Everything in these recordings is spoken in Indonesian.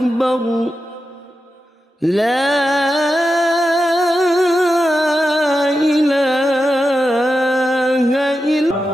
أكبر لا إله إلا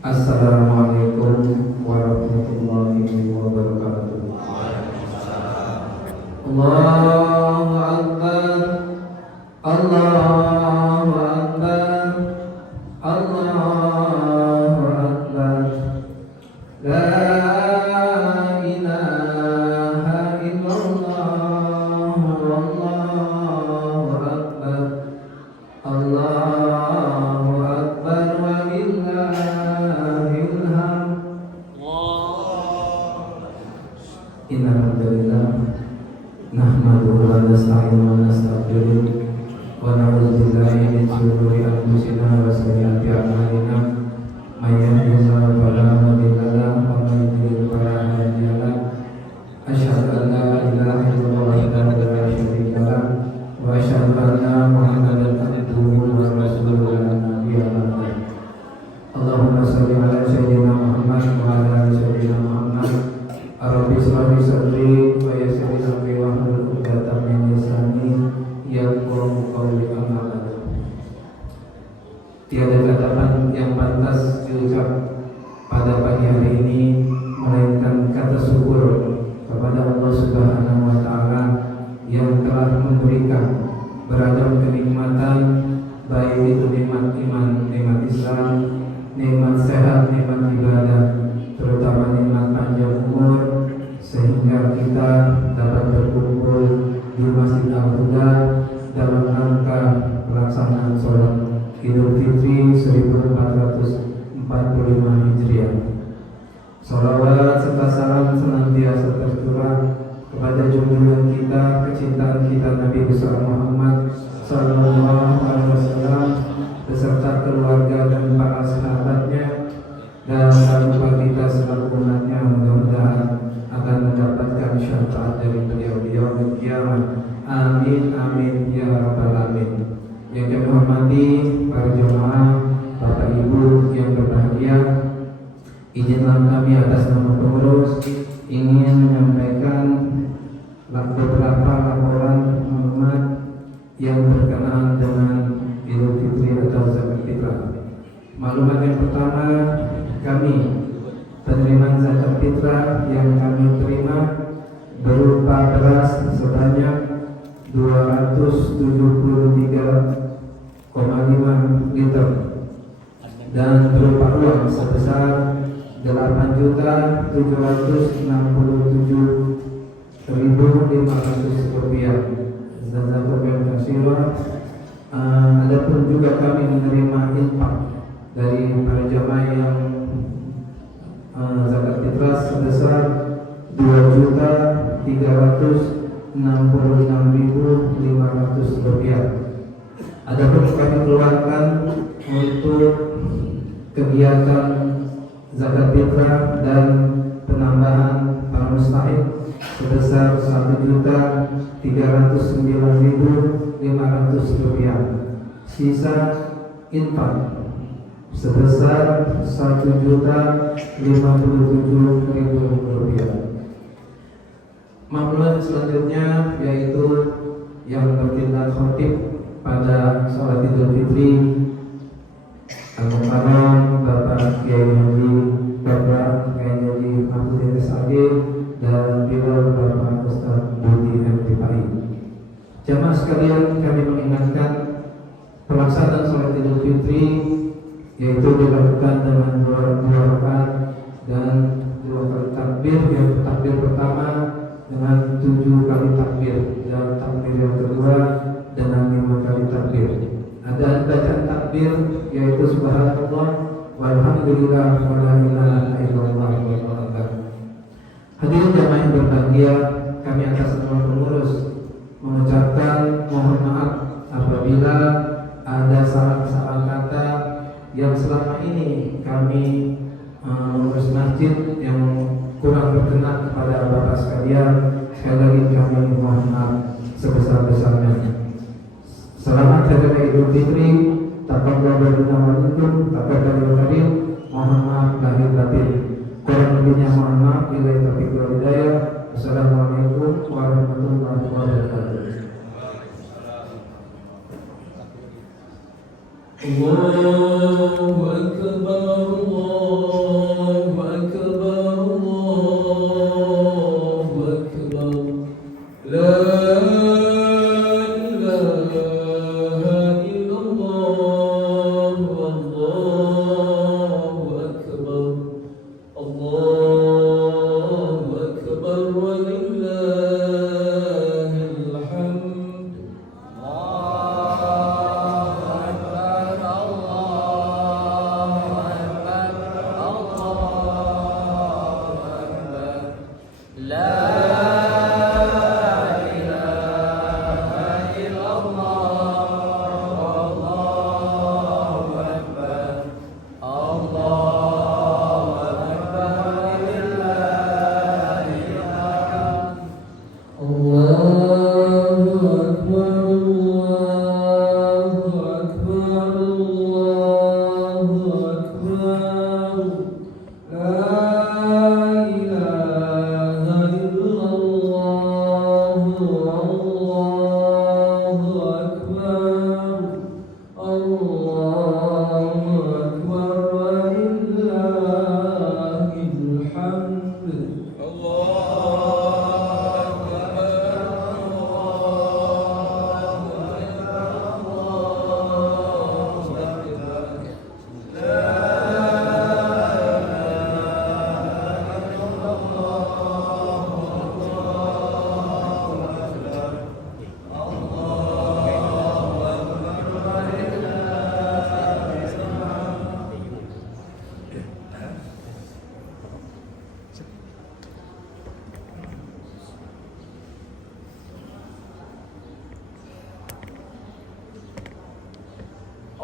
Assalamualaikum warahmatullahi wabarakatuh. Allahu Akbar, Allahu Akbar, Allahu Akbar. La ilaha illallah, Wallahu Akbar, Allahu Akbar walillahil hamd. Innal hamdalillah nahmaduhu wa nasta'inuhu wa nastaghfiruh wa na'udzu billahi min shururi anfusina wa sayyiati a'malina. May yahdihillahu fala mudilla lahu wa may yudlil fala hadiya lahu. Asyhadu an la ilaha illallah wahdahu la syarika lahu wa asyhadu anna Muhammadan abduhu wa rasuluhu la nabiyya ba'dahu. Allahumma shalli ala sayyidina Muhammad wa ala ali sayyidina Muhammad. Rabbi shrah li sadri wa yassir li amri wahlul 'uqdatam min lisani yafqahu qawli. Amma ba'du. Tiada kata yang pantas diucap pada pagi hari ini melainkan kata syukur kepada Allah Subhanahu wa taala yang telah memberikan beragam kenikmatan, baik itu nikmat iman, nikmat Islam, nikmat sehat, nikmat ibadah, terutama nikmat panjang umur, sehingga kita dapat berkumpul di Masjid Al-Huda dalam rangka pelaksanaan sholat Idul Fitri 1445 Hijriah. Sholawat serta salam senantiasa tercurah kepada junjungan kita, kecintaan kita Nabi besar Muhammad Sallallahu Alaihi Wasallam beserta keluarga dan para sahabatnya, dan tak lupa kita selaku umatnya mudah-mudahan akan mendapatkan syafaat dari beliau di yaumil qiyamah. Amin amin ya rabbal alamin. Yang kami hormati para jemaah, Bapak Ibu yang berbahagia, izinkan kami atas nama pengurus ingin menyampaikan beberapa laporan maklumat yang berkenaan dengan Idul Fitri atau zakat fitrah. Maklumat yang pertama, kami penerimaan zakat fitrah yang kami terima berupa beras sebanyak 273,5 liter dan berupa uang sebesar 8.767.500 rupiah. Jazakumullah khairan. Adapun juga kami menerima infak dari para jamaah yang zakat fitrah sebesar 2.366.500 rupiah. Adapun kami keluarkan untuk kegiatan zakat fitrah dan penambahan para mustahik sebesar 1.309.500 rupiah. Sisa infak sebesar 1.057.000 rupiah. Maklumat selanjutnya yaitu yang bertindak khotib pada sholat Idul Fitri Al-Mukarram Bapak Kiai Haji Bapak Kiai Haji Mahfudin S.A.G. dan beliau Bapak Ustaz Budi M.Pai. Jamaah sekalian, kami mengingatkan pelaksanaan sholat Idul Fitri yaitu dilakukan dengan dua rakaat dan 2 kali takbir. Yang takbir pertama dengan 7 kali takbir dan takbir yang kedua dengan 5 kali takbir. Ada bacaan takbir yaitu subhanallah walhamdulillah wala ilaha illallah wallahu akbar. Hadirin jamaah yang berbahagia, kami atas nama pengurus mengucapkan mohon maaf apabila ada salah kata yang selama ini kami mengurus masjid yang kurang berkenan kepada Bapak sekalian. Sekali lagi kami mohon maaf sebesar-besarnya. Selamat Hari Raya Idul Fitri. Taqabbal minna wa minkum taqabbal karim. Mohon maaf lahir batin. Kurang lebihnya mohon maaf. Billahi taufiq wal hidayah. Wassalamualaikum warahmatullahi wabarakatuh. Allahu akbar, Allahu akbar, Allahu akbar. La La ilaha illallah.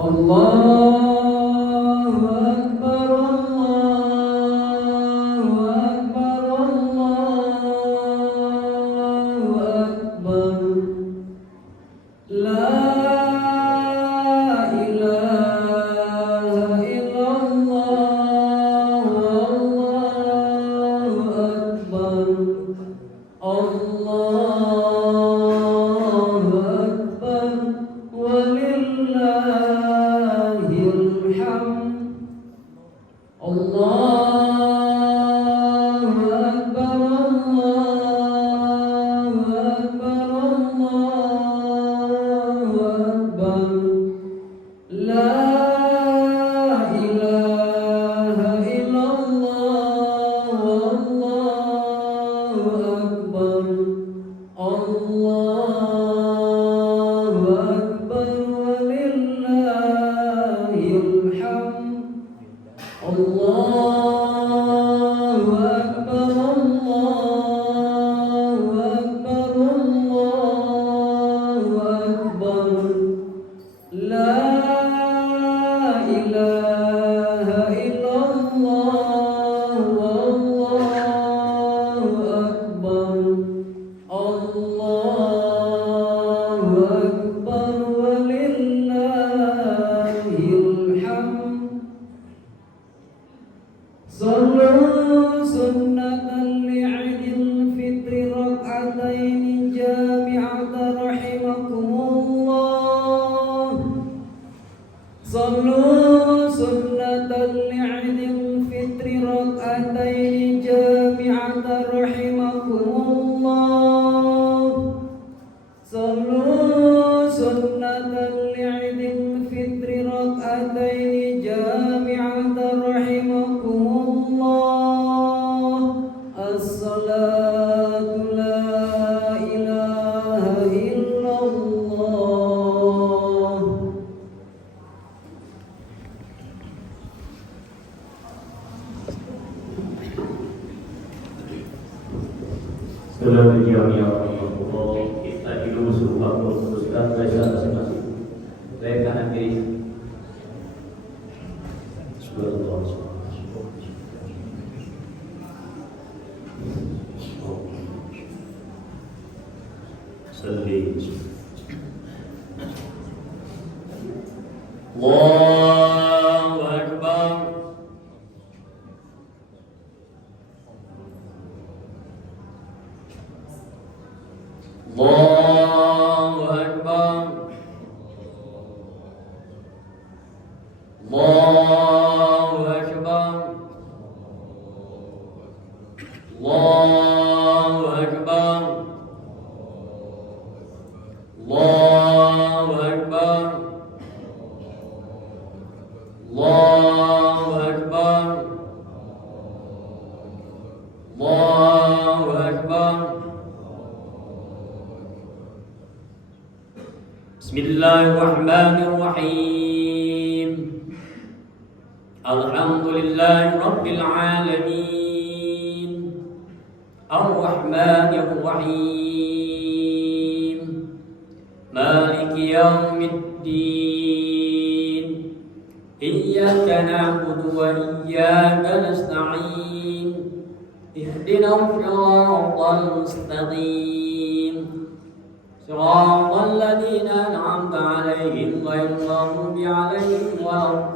Allahu Akbar, Allahu Akbar, Allahu Akbar. La ilaha illallah, Allahu Akbar, Allahu Akbar, walillahil hamd. Allahu Akbar, Allahu Akbar, Allahu Akbar. La ilaha illallah, Allahu Akbar, Allahu Akbar, walillahil hamd. Allahu Akbar, Allahu Akbar, Allahu Akbar. La ilaha illallah, Allahu Akbar, Allahu Akbar, walillahil hamd. Sallu sunnatan li'idil fitri rak'ataini jami'atan rahimakumullah. Sallu sunnatan li'idil fitri rak'ataini jami'atan rahimakumullah. Sallu sunnatan li'idil fitri rak'ataini jami'atan rahimakumullah. As-salatu la ilaha illallah. Salam jami'ah warahmatullahi. Kita dulu sumpah memutuskan baca masing-masing. Mereka hadirin. Subhanallah. Salli. Allahu Akbar. Allahu Akbar. Allahu Akbar. Allahu Akbar. Allahu Akbar. Allahu Akbar. Allahu Akbar. Bismillahirrahmanirrahim. Alhamdulillahi Rabbil alamin. Ar-Rahmanir Rahim. Maliki yaumiddin. Iyyaka na'budu wa iyyaka nasta'in. Ihdinas siratal mustaqim. Siratal ladzina an'amta 'alaihim ghairil maghdubi 'alaihim waladdallin.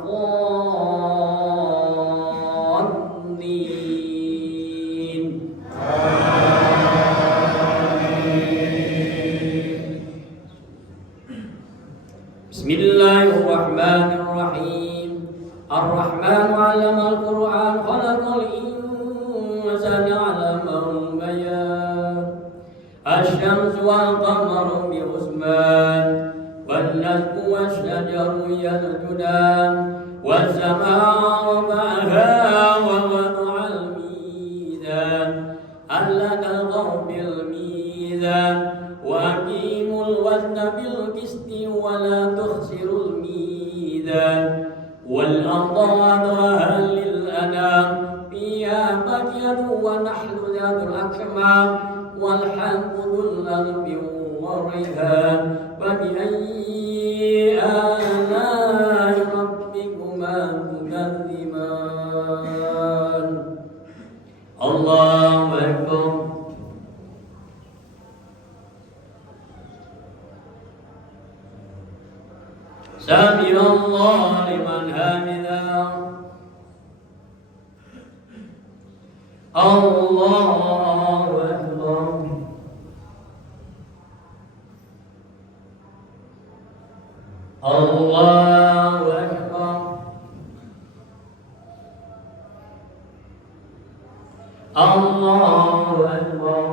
Bismillahirrahmanirrahim. Ar-Rahmanu 'allamal Qur'an khalaqal insana 'allamahul bayan. Asy-syamsu wal qamaru bi husban wan najmu wasyjaru yasjudan was samaa'a rafa'aha wa wada'al mizan alla taghaw bil mizan wa aqimul wazna bil qisti wa la tukhsirul mizan wal arda wada'aha lil anam fiha fakihatun wa nahlu dhatul akmam wal hamdu lillahi wa rihan wa bi ayyi ala سمع الله لمن حمده الله أكبر الله أكبر الله أكبر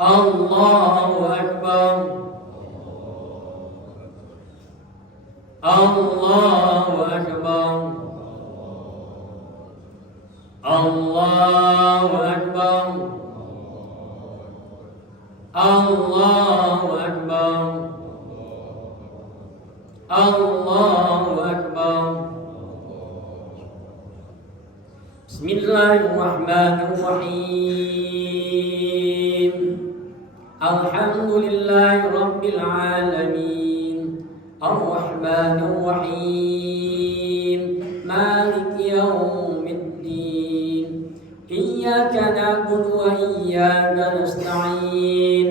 الله أكبر الله أكبر الله أكبر الله أكبر الله أكبر بسم الله الرحمن الرحيم الحمد لله رب العالمين الرحمن الرحيم مالك يوم الدين إياك نعبد وإياك نستعين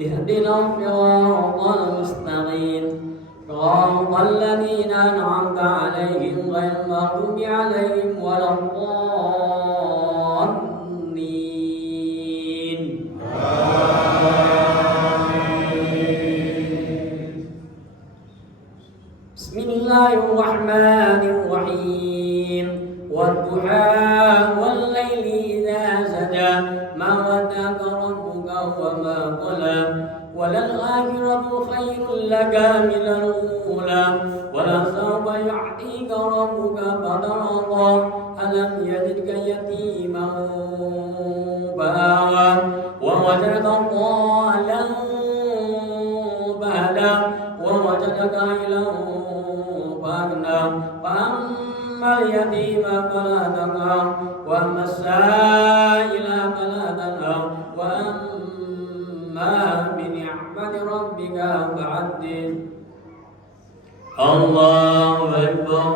اهدنا الصراط المستقيم صراط الذين أنعمت عليهم غير المغضوب عليهم ولا الضالين. بسم الله الرحمن الرحيم والضحى والليل إذا سجى ما ودعك ربك وما قلى وللآخرة خير لك من الأولى ولسوف يعطيك ربك فترضى ألم يجدك يتيما فآوى ووجدك ضالا فهدى ووجدك عائلا فأغنى فأما اليتيم فلا تقهر وأما السائل فلا تنهر وأما بنعمة ربك فحدث. الله أكبر.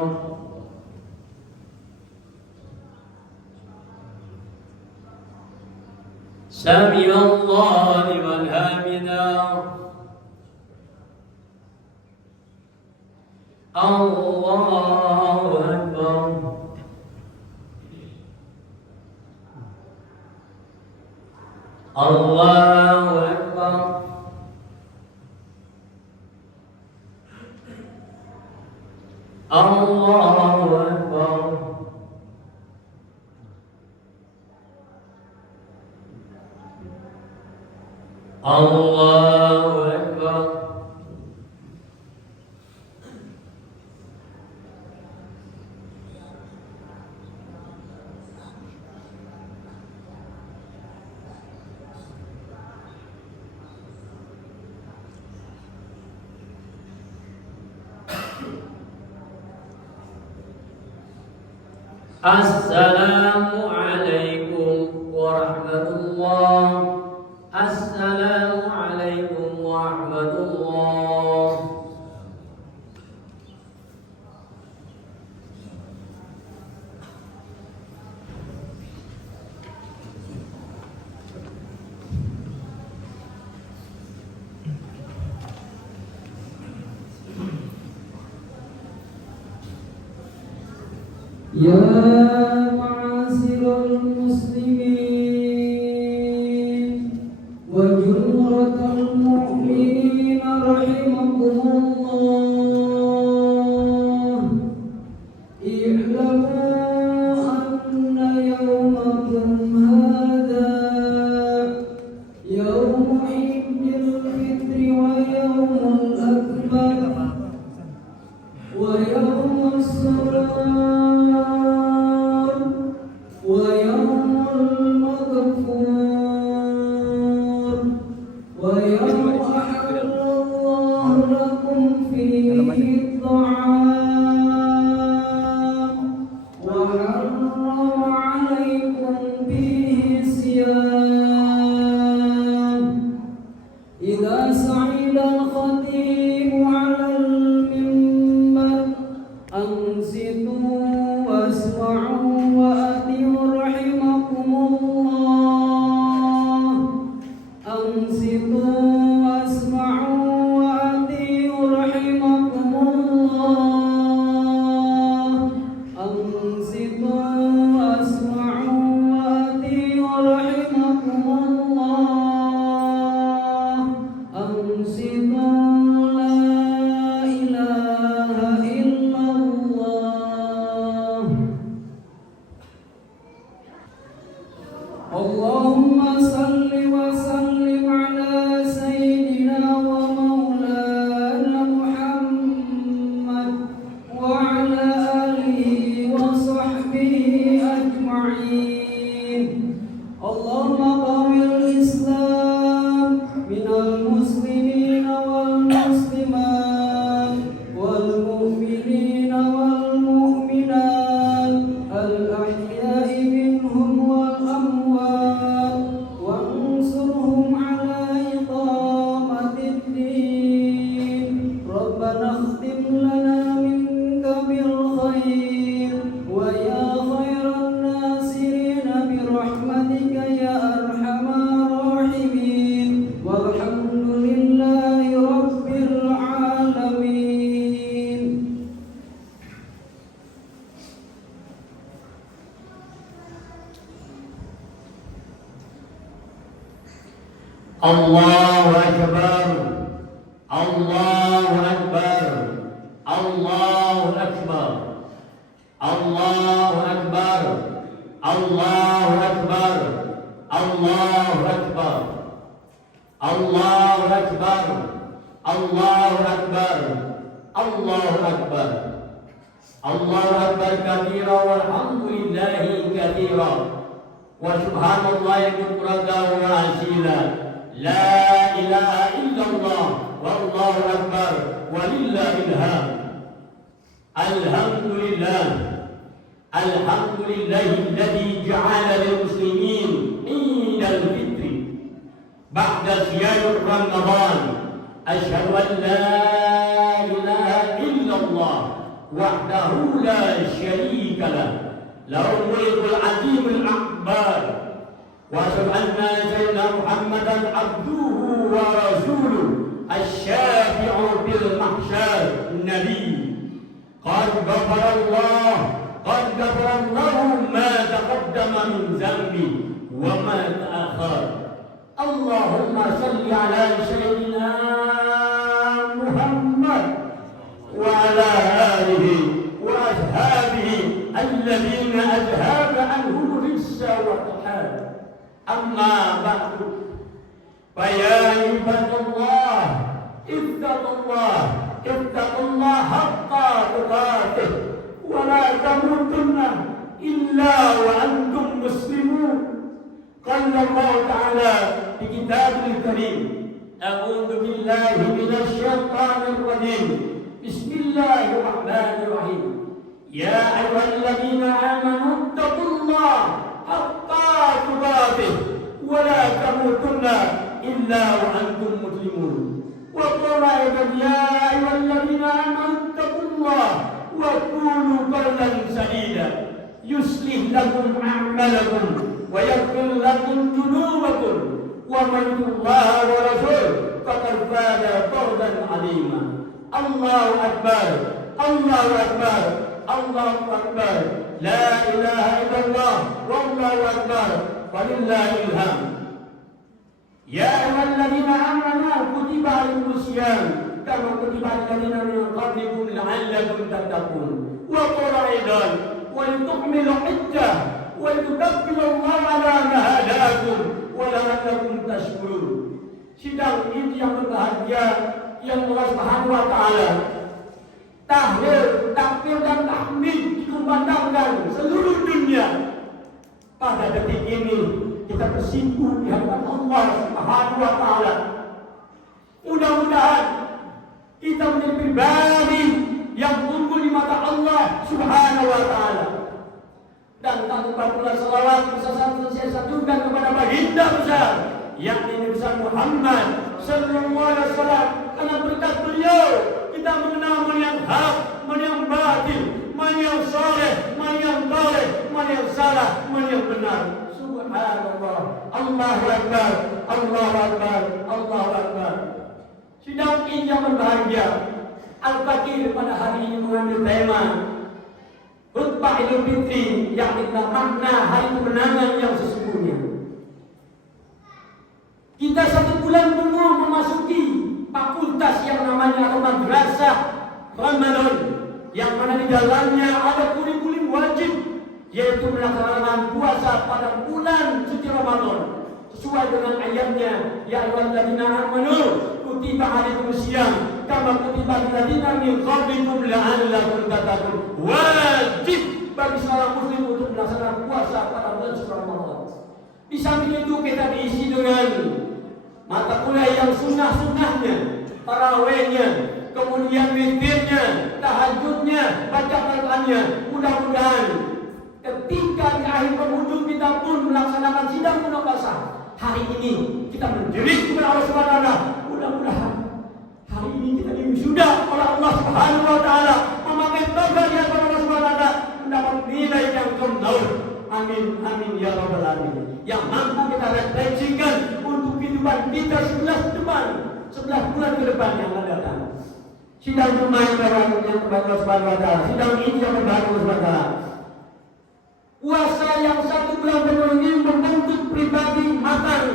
سمع الله لمن حمده الله أكبر. الله أكبر. الله أكبر. الله أكبر. السلام عليكم ورحمة الله. السلام عليكم ورحمة الله. يا معاشر المسلمين وجمرة المؤمنين رحمكم الله اعلموا أن يومكم هذا يوم عيد الفطر ويوم الأكبر ويوم الصلاة ويوم المغفور Allahu Akbar. Allahu Akbar. Allahu Akbar. Allahu Akbar. Allahu Akbar. Allahu Akbar. Allahu Akbar. Allahu Akbar. Allahu Akbar. Allahu Akbar katsira walhamdulillahi katsira wa subhanallahi bukratan wa asila. La ilaha illallah wallahu akbar walillahil hamd. Alhamdulillah. Alhamdulillahilladzi ja'ala lil muslimin Idul Fitri ba'da siyam Ramadan. Asyhadu an la ilaha illallah wahdahu la syarika lah. Lahul mulkul azimul akbar. Wa asyhadu anna sayyidina Muhammadan abduhu wa rasuluh asy-syafi'u bil mahsyar nabi. Qad ghafara Allahu ma taqaddama min dhanbi wa ma ta'akhkhar. Allahumma salli ala sayyidina Muhammad wa ala alihi wa ashabihi alladhina adhaba anhum rijsa wa tahad. Amma ba'du. Fa ya ibadallah ittaqullah haqqa tuqatih wa la tamutunna illa wa antum muslimun. Qala Allah Ta'ala fi kitabil karim. A'udzu billahi minasy syaithanir rajim. Bismillahirrahmanirrahim. Ya ayyuhalladzina amanu taqullaha haqqa tuqatih wa la tamutunna illa wa antum muslimun. Wa qala ya ayyuhalladzina amanu taqullaha wa qulu qawlan sadida yuslih lakum a'malakum wa yaghfir lakum dhunubakum wa man yuti' wa rasul faqad faza fawzan 'azima. Allahu akbar. Allahu akbar. Allahu akbar. La ilaha illallah wallahu akbar walillahil hamd. Ya ayyuhalladzina amanu kutiba 'alaikumus syiyam kama kutiba 'alal ladzina min qablikum la'allakum tattaqun. Wa qala aidan wa litukmilu 'iddah wa litukabbirullaha 'ala ma hadakum wa la'allakum tashkurun. Sidang ini yang berbahagia yang Allah Subhanahu wa taala tahlil, takbir dan tahmid dikumandangkan seluruh dunia. Pada detik ini kita bersimpuh di hadapan Allah Subhanahu wa taala. Mudah-mudahan kita menjadi pribadi yang unggul di mata Allah Subhanahu wa taala. Dan tak lupa pula salawat saya satukan kepada baginda besar yakni Nabi Muhammad sallallahu alaihi wasallam, karena berkat beliau kita mengenal mana yang hak, mana yang batil, mana yang saleh, mana yang saleh, mana yang salah, mana yang benar. Subhanallah. Allahu akbar. Allahu akbar. Allahu akbar. Sidang ini yang berbahagia, Al-Fakir pada hari ini mengambil tema khutbah Idul Fitri, yakni makna hari kemenangan yang sesungguhnya. Kita 1 bulan penuh memasuki fakultas yang namanya atau madrasah Ramadan, yang mana di dalamnya ada kurikulum wajib, yaitu melaksanakan puasa pada bulan suci Ramadan sesuai dengan ayatnya, ya ayyuhalladzina amanu kutiba alaikumus syiyam kama kutiba alal ladzina min qablikum la'allakum tattaqun. Wajib bagi seorang muslim untuk melaksanakan puasa pada bulan suci Ramadan. Di samping itu kita diisi dengan mata kuliah yang sunnah-sunnahnya, tarawihnya, kemudian witirnya, tahajudnya, baca Qur'annya. Mudah-mudahan ketika di akhir penghujung kita pun melaksanakan sidang munaqashah hari ini, kita menjerit kepada Allah Subhanahu wa taala. Mudah-mudahan hari ini kita diwisuda oleh Allah Subhanahu wa taala, memakai toga di hadapan Allah Subhanahu wa taala, mendapat nilai yang kemaul. Amin amin ya rabbal alamin. Yang mampu kita refleksikan untuk kehidupan kita 11 bulan ke depan yang akan datang. Sidang rumah yang berbahagia kepada Allah Subhanahu wa taala. Sidang ini yang berbahagia kepada Allah Subhanahu wa taala. Puasa yang 1 bulan penuh ini membentuk pribadi matang,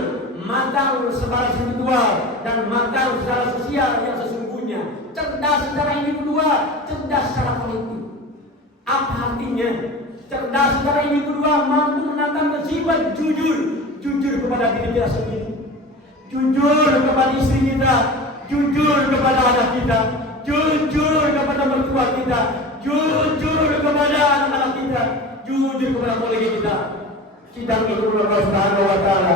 mata matang secara spiritual dan matang secara sosial yang sesungguhnya. Cerdas secara individual, cerdas secara kolektif. Apa artinya? Cerdas secara individual, mampu menantang keziban, jujur kepada diri kita sendiri, jujur kepada istri kita, jujur kepada anak kita, jujur kepada mertua kita, jujur kepada anak-anak kita, jujur kepada kolega kita. Sidang itu Allah Subhanahu wa Ta'ala.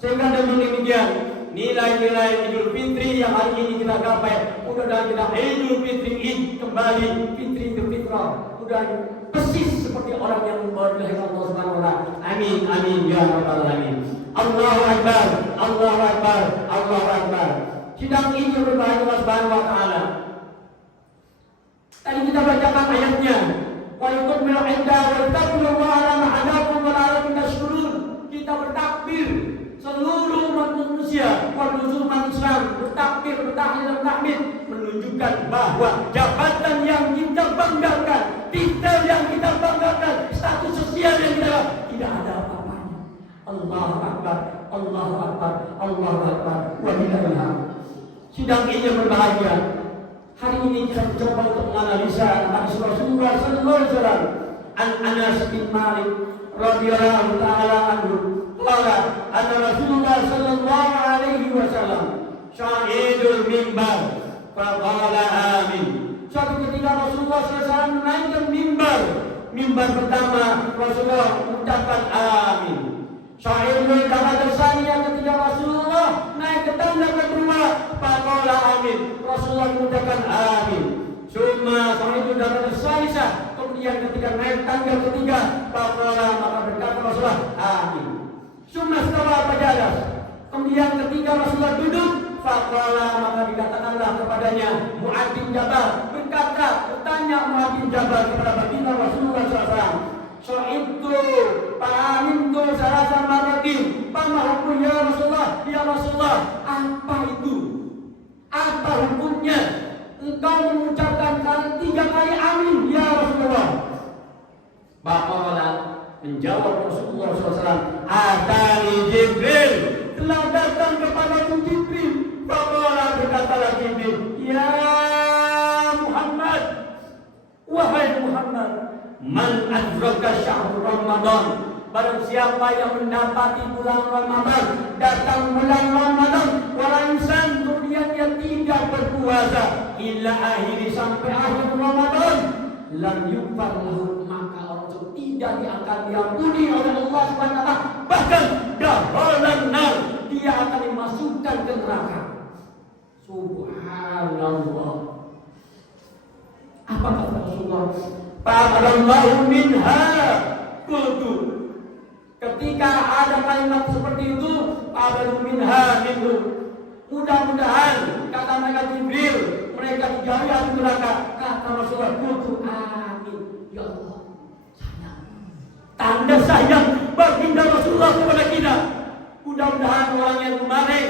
Sehingga demikian nilai-nilai Idul Fitri yang hari ini kita gapai, mudah-mudahan kita Idul Fitri Id kembali, Fitri Idul Fitrah, udah persis seperti orang yang berlahir Allah Subhanahu wa Ta'ala. Amin amin ya rabbal alamin. Allahu akbar, Allahu akbar, Allahu akbar. Sidang ini berbahagia Allah Subhanahu wa Ta'ala. Tadi kita bacakan ayatnya. Wa yuqbilu 'inda wa taqulu wa ala ma'adakum wa ala tashkurun. Kita bertakbir seluruh manusia, seluruh umat Islam bertakbir, bertahlil, bertahmid, menunjukkan bahwa jabatan yang kita banggakan, titel yang kita banggakan, status sosial yang kita tidak ada apa-apanya. Allahu akbar, Allahu akbar, Allahu akbar. Wa billahil hamd. Sidang ini berbahagia. Hari ini kita coba untuk menganalisa hadis Rasulullah sallallahu alaihi wasallam. An Anas bin Malik radhiyallahu taala anhu qala anna Rasulullah sallallahu alaihi wasallam syahidul mimbar fa qala amin. Suatu ketika Rasulullah sallallahu alaihi wasallam menaikkan mimbar pertama, Rasulullah mengucapkan amin. Syahidul darajatul tsaniyah ketika Rasulullah naik ke tangga kedua, faqala amin. Rasulullah mengucapkan amin. Summa syahidul darajatul tsalisah, kemudian ketika naik tangga ketiga, faqala, maka berkata Rasulullah amin. Summa stawa fajalas, kemudian ketika Rasulullah duduk, faqala, maka dikatakanlah kepadanya Mu'adz bin Jabal, bertanya Mu'adz bin Jabal kepada baginda Rasulullah SAW, Syaitu pa'amintu salasa maratin, pama hukum ya Rasulullah, ya Rasulullah, apa itu? Apa hukumnya engkau mengucapkan 3 kali amin ya Rasulullah? Baqala, menjawab Rasulullah SAW, atani Jibril, telah datang kepadaku Jibril. Baqala, berkatalah Jibril, ya Muhammad, wahai Muhammad, man adraka syahr Ramadan, barang siapa yang mendapati bulan Ramadan, datang bulan Ramadan, walansan, kemudian dia tidak berpuasa illa akhiri, sampai akhir Ramadan, lam yukfar lahu, maka orang itu tidak akan diampuni oleh Allah Subhanahu wa Ta'ala, bahkan dakhalan nar, dia akan dimasukkan ke neraka. Subhanallah. Apa kata Rasulullah? Fa'alallahu minha qultu. Ketika ada kalimat seperti itu, fa'alallahu minha minhu, mudah-mudahan, kata mereka Jibril, mereka dijauhi dari neraka. Kata Rasulullah, qultu amin. Ya Allah, sayang, tanda sayang baginda Rasulullah kepada kita. Mudah-mudahan orang yang kemarin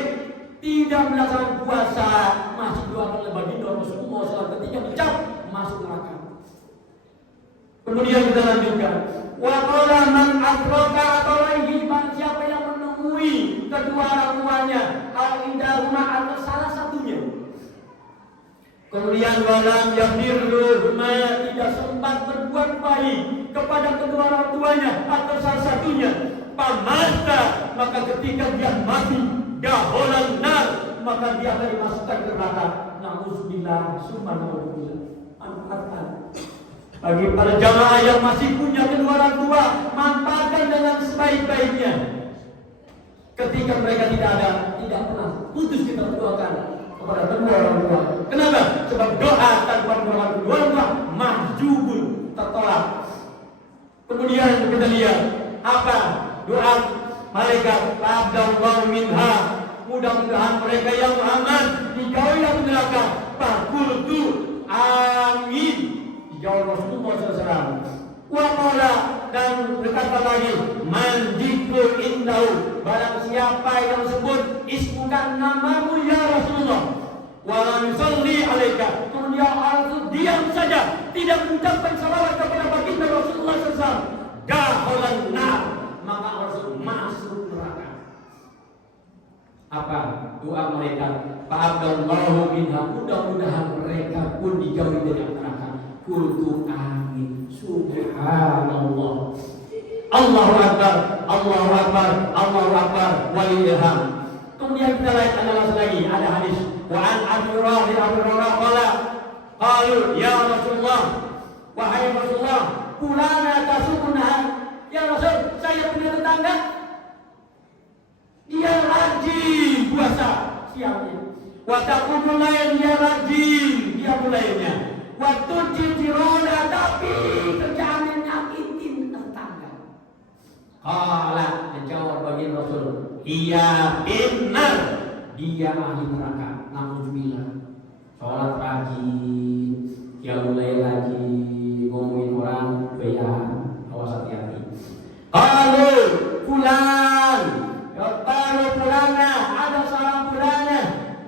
tidak melaksanakan puasa masih doakan oleh baginda Rasulullah SAW ketika dicap masuk neraka. Kemudian kita lanjutkan. Wa qala man adraka abawaihi, man siapa yang menemui kedua orang tuanya, al indahuma, atau salah satunya. Kemudian walam yaqdirruhuma, tidak sempat berbuat baik kepada kedua orang tuanya atau salah satunya. Pamata, maka ketika dia mati, dakhalan nar, maka dia akan dimasukkan ke neraka. Nauzubillah, subhanallah. Bagi para jamaah yang masih punya kedua orang tua, manfaatkan dengan sebaik-baiknya. Ketika mereka tidak ada, tidak pernah putus kita doakan kepada kedua orang tua. Kenapa? Sebab doa tanpa kedua orang tua mahjubun, tertolak. Kemudian kita lihat apa doa malaikat, fa'abdallahu minha, mudah-mudahan mereka yang aman dijauhi dari neraka. Faqultu amin, dijawab Rasulullah SAW. Wa qala, dan berkata lagi, man dzikru indahu, barang siapa yang sebut ismukan namamu ya Rasulullah, wa lam yusalli alaika, kemudian orang itu diam saja, tidak mengucapkan salawat kepada baginda Rasulullah SAW, dakhalan nar, maka orang itu masuk neraka. Apa doa mereka? Fa'abdallahu minha, mudah-mudahan mereka pun dijauhi dari neraka. Qultu amin. Subhanallah. Allahu Akbar, Allahu Akbar, Allahu Akbar, walillahilham. Kemudian kita lihat analisa lagi, ada hadis. Wa an Abi Hurairah qala qalu ya Rasulullah, wahai Rasulullah, fulana tasukuna. Ya Rasul, saya punya tetangga, dia rajin puasa siangnya. Wa taqumul lail, dia rajin dia mulainya. Wa tujiruna, tapi kerjaannya nyakitin tetangga. Qala, menjawab baginda Rasul, iya benar, dia ahli neraka. Nauzubillah. Sholat rajin, qiyamul lail rajin, ngomongin orang baik, awas hati-hati. Kalau pulang, kalau pulangnya ada seorang pulangnya,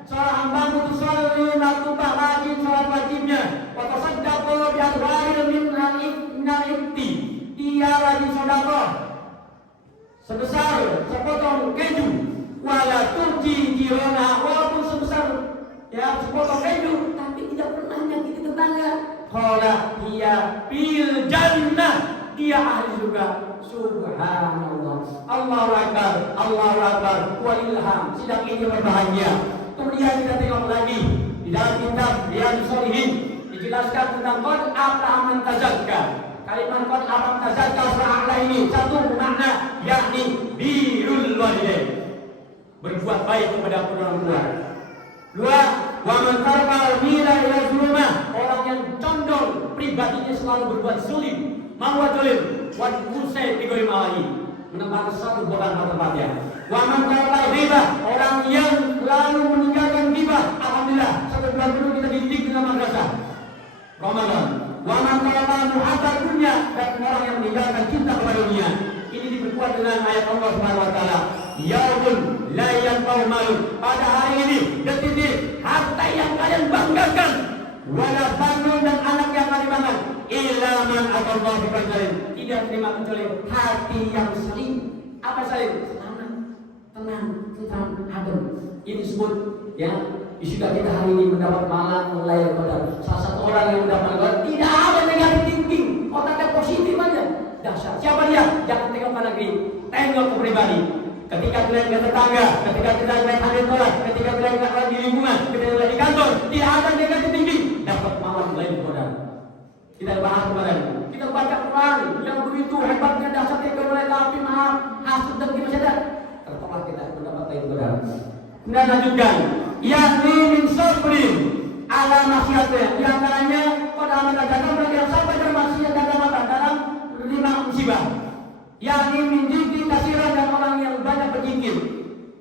seorang hambamu itu selalu melakukan rajin sholat wajibnya. Waktu sedekah bi adwaril minal ibti, dia rajin sedekah sebesar sepotong keju, wala turji jirona, walaupun sebesar ya sepotong keju, tapi tidak pernah nyakiti tetangga. Qala dia bil jannah, dia ahli surga. Subhanallah. Allahu Akbar, Allahu Akbar, walillahilham. Sidang ini berbahagia. Kemudian kita tengok lagi di dalam kitab Riyadhus Shalihin dijelaskan tentang qad aflaha man tazakka. Kalimat qad aflaha man tazakka surah ini satu makna, yakni birrul walidain, berbuat baik kepada orang tua. Dua, wa man taraka mila ila zulma, orang yang condong pribadinya selalu berbuat zalim, mau zalim, wa usai bigori malahi, menempatkan satu bukan tempatnya. Wa man taraka riba, orang yang lalu meninggalkan riba. Alhamdulillah, satu bulan penuh kita dididik dengan madrasah Ramadan. Wa man taraka muhabbat dunya, dan orang yang meninggalkan cinta kepada dunia. Ini diperkuat dengan ayat Allah Subhanahu wa taala, yaumul la yanfa'u malun, pada hari ini detik harta yang kalian banggakan, wala banun, dan anak yang kalian banggakan, illa man atallaha bi qalbin, tidak terima kecuali hati yang salim. Apa salim? Selamat, tenang, tentram, adem. Ini disebut ya, sudah kita hari ini mendapat malam mulai pada salah satu orang yang mendapatkan tidak ada negatif thinking, otaknya positif aja. Dahsyat. Siapa dia? Jangan tengok ke negeri, tengok ke pribadi. Ketika kita lihat tetangga, ketika kita lihat ahli sholat, ketika kita lihat di lingkungan, ketika kita lihat di kantor, tidak ada negatif tinggi. Dapat malam lain kodam. Kita bahas kemarin. Kita baca Quran yang begitu hebatnya, dahsyatnya, kemuliaan, tapi maaf, hasud dan kita sadar, tertolak kita mendapat lain kodam. Kemudian lanjutkan, yakni min sabrin ala maksiatnya. Di antaranya pada amal dagang mereka yang sampai bermaksiat dan mata dalam 5 musibah. Yakni minjiki kasiran, dan orang yang banyak berzikir.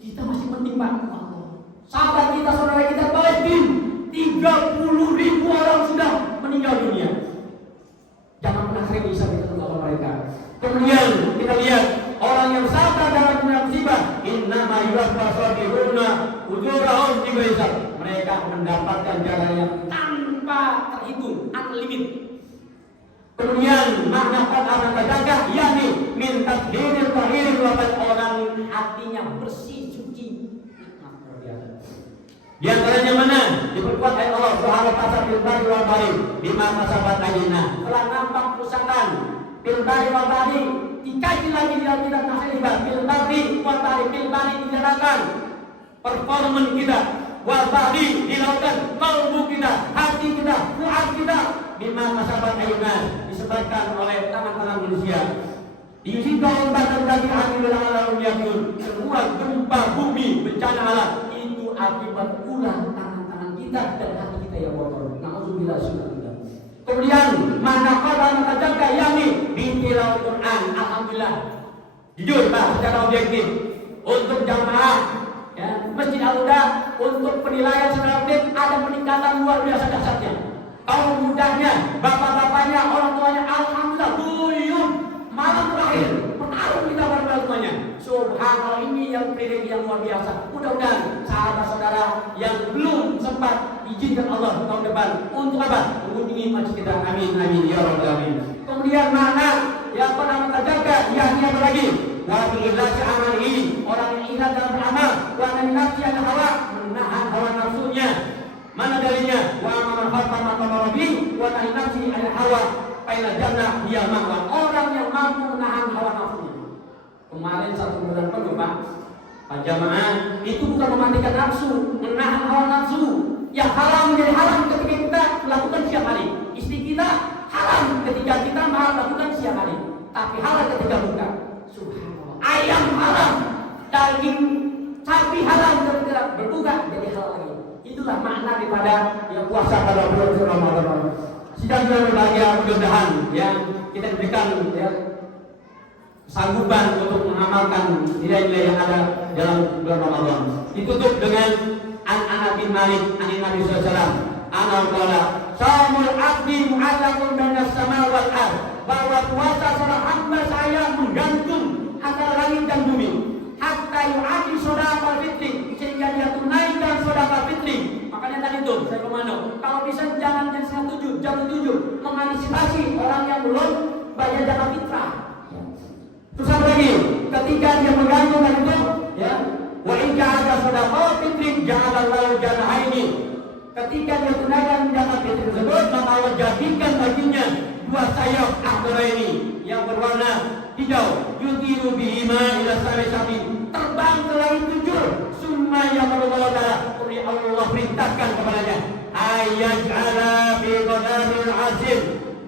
Kita masih menimba Allah. Sahabat kita, saudara kita Palestina, 30.000 orang sudah meninggal dunia. Jangan pernah sering bisa kita mendoakan mereka. Kemudian kita lihat orang yang sabar dalam musibah, innama yuwaffa sabiruna ujurahum bighairi hisab. Mereka mendapatkan jalannya tanpa terhitung, unlimited. Kemudian makna qad tazakka, yakni min tathhiril tahir, orang hatinya bersih suci. Di antaranya mana? Diperkuat oleh Allah Subhanahu wa taala bil bari wal bari bima kasabat aydina. Telah nampak kerusakan bil bari wal bari, dikaji lagi di dalam kitab Nasihat bil bari wal bari, bil bari dinyatakan performan kita, wal bari di lautan, kalbu kita, hati kita, fuad kita, bima kasabat aydina, disebabkan oleh tangan-tangan manusia. Diusikan bahkan dari akhir alam yakun, semua gempa bumi, bencana alam itu akibat ulah tangan-tangan kita dan hati kita yang kotor. Nauzubillah subhanallah. Kemudian mana qad tazakka, yakni bitilawat Quran. Alhamdulillah, jujur Pak, secara objektif untuk jamaah ya Masjid Al-Huda, untuk penilaian secara objektif ada peningkatan luar biasa dahsyatnya. Kaum mudanya, bapak-bapaknya, orang tuanya, alhamdulillah buyung malam terakhir menaruh kita pada semuanya. Subhanallah, ini yang privilege yang luar biasa. Mudah-mudahan sahabat saudara yang belum sempat izinkan Allah tahun depan untuk apa? Mengunjungi masjid kita. Amin amin ya rabbal alamin. Kemudian mana yang pernah menjaga, yakni apa lagi? Wa bi ikhlasi amali, orang yang ikhlas dalam beramal, wa min nafsi lainnya, wa man khafa maqama rabbi wa nahi nafsi anil hawa fa inna jannah hiya ma'wa. Orang yang mampu menahan hawa nafsunya. Kemarin 1 bulan penuh Pak jamaah, itu bukan mematikan nafsu, menahan hawa nafsu. Yang haram menjadi haram ketika kita melakukan siang hari. Istri kita haram ketika kita melakukan siang hari, tapi halal ketika buka. Subhanallah. Ayam haram, daging sapi haram ketika berbuka jadi halal lagi. Itulah makna daripada yang puasa pada bulan Ramadan. Sidang yang berbahagia, mudah-mudahan yang kita diberikan sanggupan untuk mengamalkan nilai-nilai yang ada dalam bulan Ramadan. Ditutup dengan Anas bin Malik an Nabi sallallahu alaihi wasallam, ana qala saumul abdi mu'allaqun bainas sama wal ard, bahwa puasa seorang hamba saya menggantung antara langit dan bumi, hatta yu'adi shadaqah fitri, sehingga dia tunaikan shadaqah fitri. Makanya tadi tuh saya komando, kalau bisa jangan jam 7 mengantisipasi orang yang belum bayar zakat fitrah. Terus apa lagi? Ketika dia menggantung tadi itu, ya, wa in ja'ala shadaqah fitri ja'ala lahu janahaini. Ketika dia tunaikan zakat fitri tersebut, maka Allah jadikan baginya 2 sayap akhiraini yang berwarna hijau, yutiru bihima ila sami, terbang ke langit 7. Summa yamurullahu ta'ala, kemudian Allah perintahkan kepadanya, ayyaj'ala fi qadarin azim,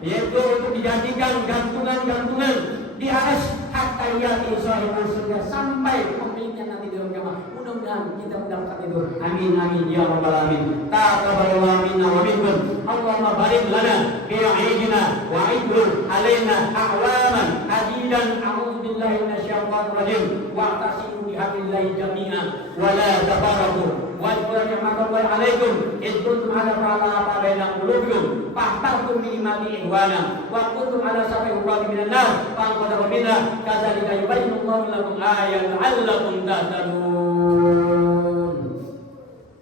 yaitu untuk dijadikan gantungan-gantungan di atas hatta yati sahibul surga, sampai pemiliknya nanti di kiamat. Mudah-mudahan kita mendapatkan itu. Amin amin ya rabbal alamin. Taqabbalallahu minna wa minkum. Allahumma barik lana fi 'idina wa 'idhur alaina a'waman adidan. A'udzu billahi minasyaitonir rajim. Wa'tasimu bihablillahi jami'an wa la tafarraqu. Wa rahmatullahi alaikum in kuntum ala fa'ala baina qulubikum fahtartum bi imani ihwana wa kuntum ala safi hurati minan nar fa qad rabina kadzalika yubayyinu Allahu lakum ayatan la'allakum tahtadun.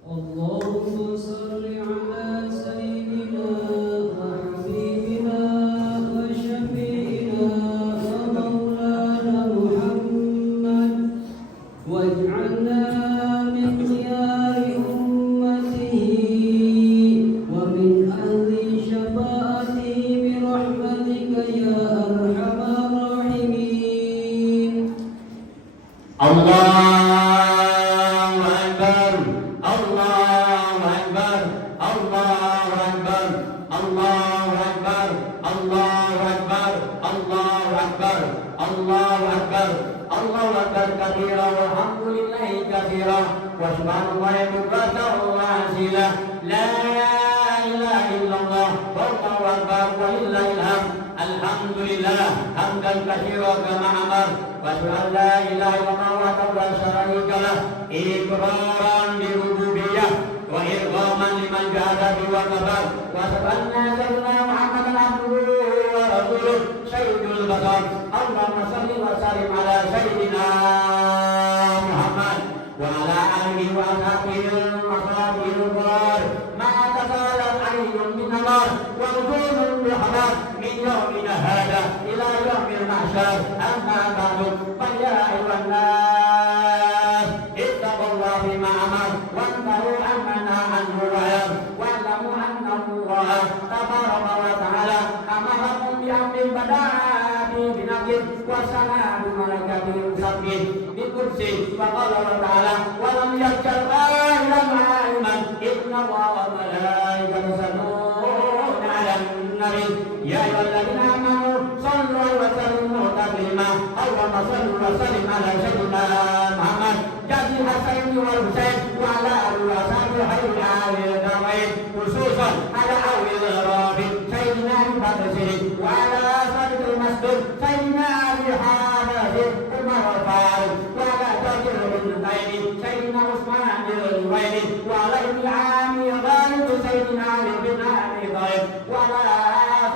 Allahumma shalli ala sayyidina wa habibina wa syafi'ina wa maulana Muhammad waj'alna min khiyari ummatihi wa min ahli syafa'atihi bi rahmatika ya arhamar rahimin. Allahu akbar, Allahu akbar, Allahu akbar, Allahu akbar, Allahu akbar, Allahu akbar, Allahu akbar, Allahu akbar katsira walhamdulillahi katsira wa subhanallahi bukratan wa asila. La ilaha illallah wallahu akbar walillahil hamd. Alhamdulillah hamdan katsira kama amar wa la ilaha illallah wa la syarika lah, iqraran bi rububiyyah wa irghaman liman jahada bi wa kabar wa sabanna sayyidina Muhammadan abduhu wa rasuluh sayyidul basar. Allahumma shalli wa sallim ala sayyidina Muhammad wa ala alihi wa ashabihi al-masabil qar ma tasalat ayyun min nar wa nujumul bihar min yawmina hada ila yawmil mahsyar. Amma ba'du fa ya ayyuhan nas ittaqullaha bima amar wantahu amma nahaa anhu wa lamu anna Allah tabaraka wa ta'ala amarakum bi amrin bada'a binaqid wa sana'u malaikati yusabbih bi kursi wa qala wa ta'ala wa lam yakal illa ma'aman inna Allah wa malaikatahu yusalluna 'alan nabi ya ayyuhalladzina amanu sallu wa sallimu taslima. Allahumma salli wa sallim ala sayyidina Muhammad jadi Hasan wal Husain wa ala alihi wa sahbihi hayyul dawain khususan ala awil rabi sayyidina Abu Bakar Siddiq wa ala ashabil masdud sayyidina Ali Hadasin Umar al-Faruq wa ala Jabir bin Zaid sayyidina Utsman bin Zubair wa ala ibn Ami Ghalib sayyidina Ali bin Abi Thalib wa ala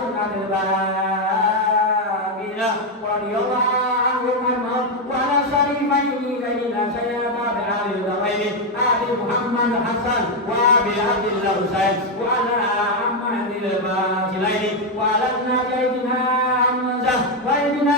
sunnatil baginah radhiyallahu anhum wa ala syarifaini sayyidina Sayyidina Ali Zawaini Abi Muhammad Hasan wa Abi Abdillah Husain wa ala Ahmadil Basilaini wa ala Sayyidina Hamzah wa Sayyidina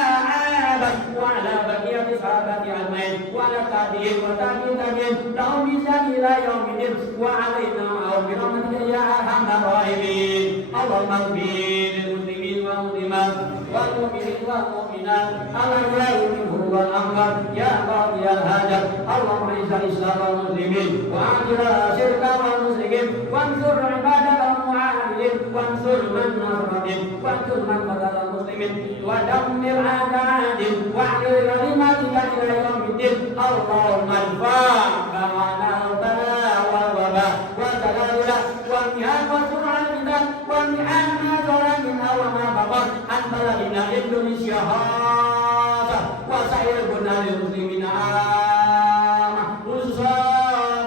Abbas wa ala baqiyati sahabati ajmain wa ala tabi'in wa tabi'in lahum bi ila yaumil wa alaina برحمتك يا أرحم الراحمين. اللهم اغفر للمسلمين والمسلمات والمؤمنين والمؤمنات الأحياء منهم والأموات يا قاضي الحاجات. اللهم أعز الإسلام والمسلمين وأعز الشرك والمشركين وانصر عبادك المعاهدين وانصر من نصر الدين وانصر من قتل المسلمين ودمر أعداء واحلل كلماتك إلى يوم الدين. اللهم ارفع بلاءنا البلاء والوباء والزلازل والمحن وسرعة الفتن والمحن ما ظهر منها وما بطن عن بلدنا إندونيسيا هذا وسائر بلدان المسلمين عامة خصوصا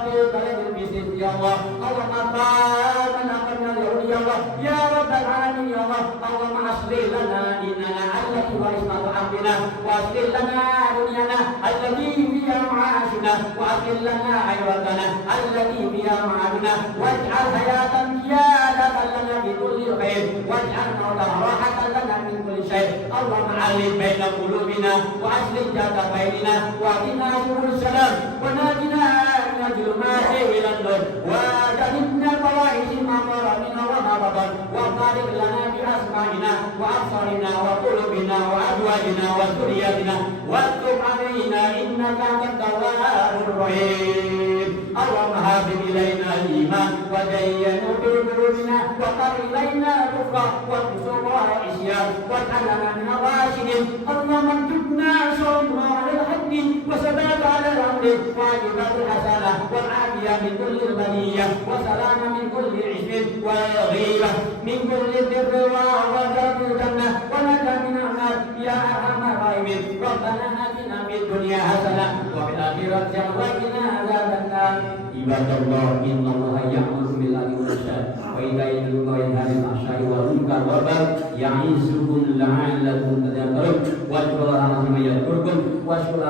في بلد المسلمين يا الله. اللهم أطعنا من اليهود يا الله يا رب العالمين يا الله. اللهم أصلح لنا ديننا التي هو عصمة أمرنا وأصلح لنا دنيانا التي فيها معاشنا وأصلح لنا حياتنا التي فيها معادنا واجعل حياة زيادة لنا في كل خير واجعل موتا راحة لنا من كل شيء. اللهم علق بين قلوبنا وأصلح ذات بيننا واهدنا سبل السلام وناجنا من الظلمات إلى النور وجنبنا الفواحش ما ظهر منها وما بطن وبارك لنا بأسمائنا وأبصارنا وقلوبنا وأزواجنا وذرياتنا واتب علينا إنك أنت التواب الرحيم. اللهم هبب إلينا الإيمان وزينه في قلوبنا وقر إلينا الكفر والفسوق والعصيان واجعلنا من الراشدين. اللهم ارزقنا شكر على الحق وثبات على الأمر وعجبة الحسنة والعافية من كل البلية وسلام من كل عشق وغيبة من كل بر ورجاء الجنة ونجا من النار يا أرحم الراحمين. ربنا آتنا في الدنيا حسنة وفي الآخرة حسنة وقنا عذاب النار. عباد الله إن الله يأمر بالعدل والإحسان وإيتاء ذي القربى وينهى عن الفحشاء والمنكر والبغي يعظكم لعلكم تذكرون واذكروا الله العظيم يذكركم واشكروا